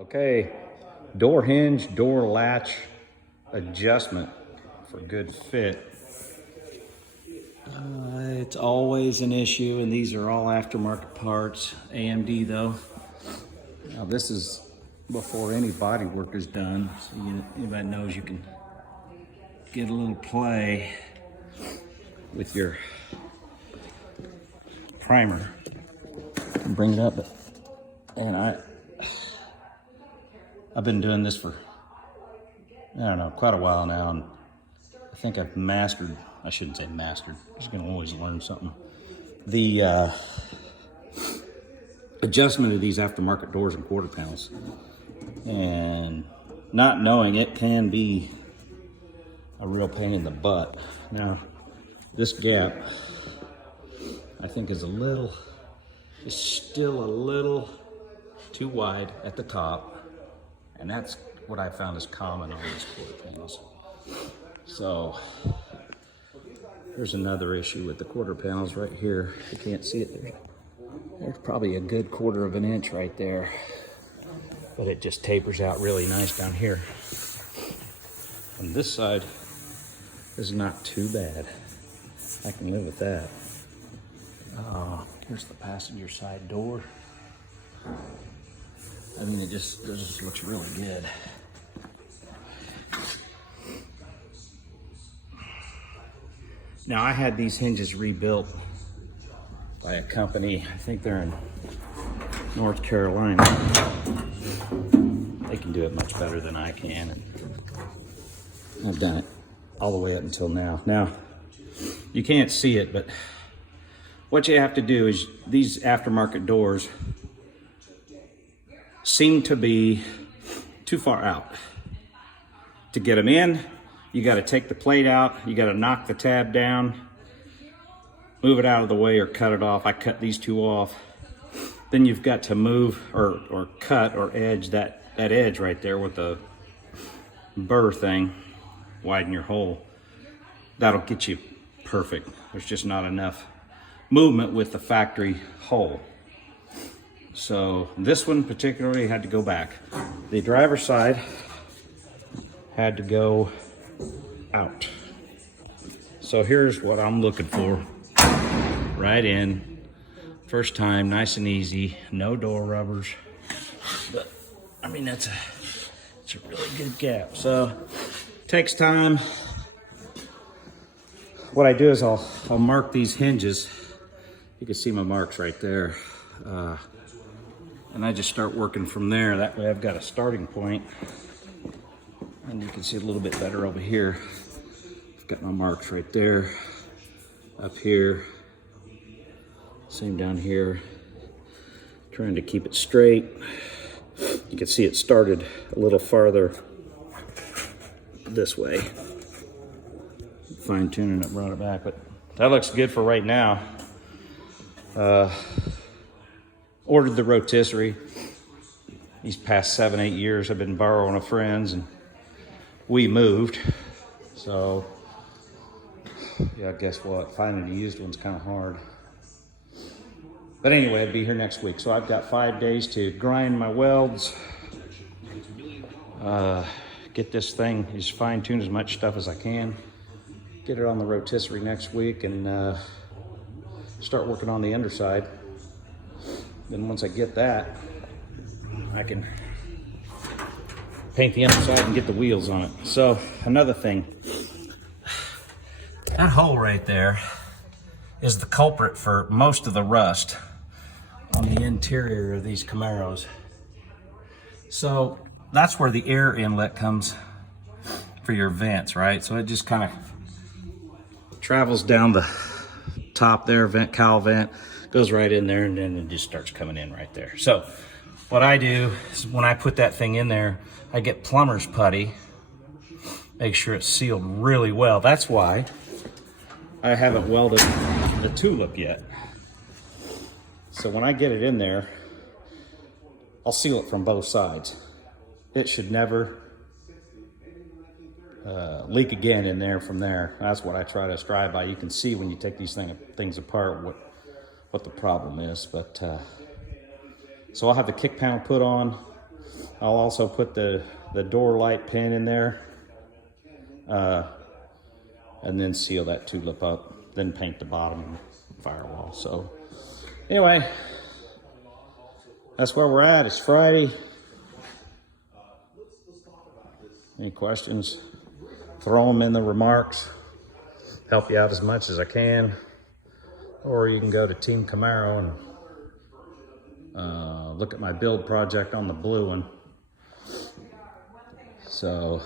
Okay, door hinge, door latch adjustment for good fit. It's always an issue, and these are all aftermarket parts. AMD though. Now this is before any body work is done, so anybody knows you can get a little play with your primer and bring it up. And I've been doing this for, I don't know, quite a while now, and I think I've mastered, I shouldn't say mastered, I'm just gonna always learn something. The adjustment of these aftermarket doors and quarter panels. And not knowing it can be a real pain in the butt. Now, this gap, I think is still a little too wide at the top. And that's what I found is common on these quarter panels. So, here's another issue with the quarter panels right here. You can't see it. There's probably a good 1/4 of an inch right there. But it just tapers out really nice down here. On this side is not too bad. I can live with that. Here's the passenger side door. I mean, it just looks really good. Now, I had these hinges rebuilt by a company, I think they're in North Carolina. They can do it much better than I can. And I've done it all the way up until now. Now, you can't see it, but what you have to do is these aftermarket doors seem to be too far out. To get them in, you got to take the plate out, you got to knock the tab down, move it out of the way or cut it off. I cut these two off. Then you've got to move or cut or edge that edge right there with the burr thing, widen your hole. That'll get you perfect. There's just not enough movement with the factory hole. So this one particularly had to go back. The driver's side had to go out. So here's what I'm looking for. Right in, first time, nice and easy, no door rubbers. But I mean, it's a really good gap. So takes time. What I do is I'll mark these hinges. You can see my marks right there. And I just start working from there. That way I've got a starting point. And you can see a little bit better over here. I've got my marks right there, up here, same down here. Trying to keep it straight. You can see it started a little farther this way. Fine tuning it, brought it back, but that looks good for right now. Ordered the rotisserie. These past 7-8 years I've been borrowing a friend's, and we moved. So yeah, guess what? Finding a used one's kind of hard. But anyway, I'll be here next week. So I've got 5 days to grind my welds, get this thing, just fine tune as much stuff as I can, get it on the rotisserie next week, and start working on the underside. Then once I get that, I can paint the underside and get the wheels on it. So another thing, that hole right there is the culprit for most of the rust on the interior of these Camaros. So that's where the air inlet comes for your vents, right? So it just kind of travels down the top there, vent, cowl vent, goes right in there, and then it just starts coming in right there. So what I do is when I put that thing in there, I get plumber's putty, make sure it's sealed really well. That's why I haven't welded the tulip yet. So when I get it in there, I'll seal it from both sides. It should never leak again in there from there. That's what I try to strive by. You can see when you take these things apart what the problem is. But so I'll have the kick panel put on, I'll also put the door light pin in there, and then seal that tulip up, then paint the bottom firewall. So anyway, that's where we're at. It's Friday. Any questions? Throw them in the remarks. Help you out as much as I can. Or you can go to Team Camaro and look at my build project on the blue one. So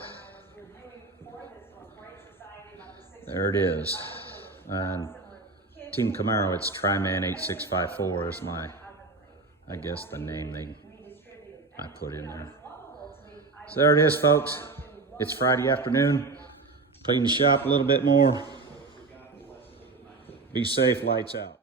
there it is. And Team Camaro, it's Tryman8654 is my, I guess, the name I put in there. So there it is, folks. It's Friday afternoon. Clean the shop a little bit more. Be safe, lights out.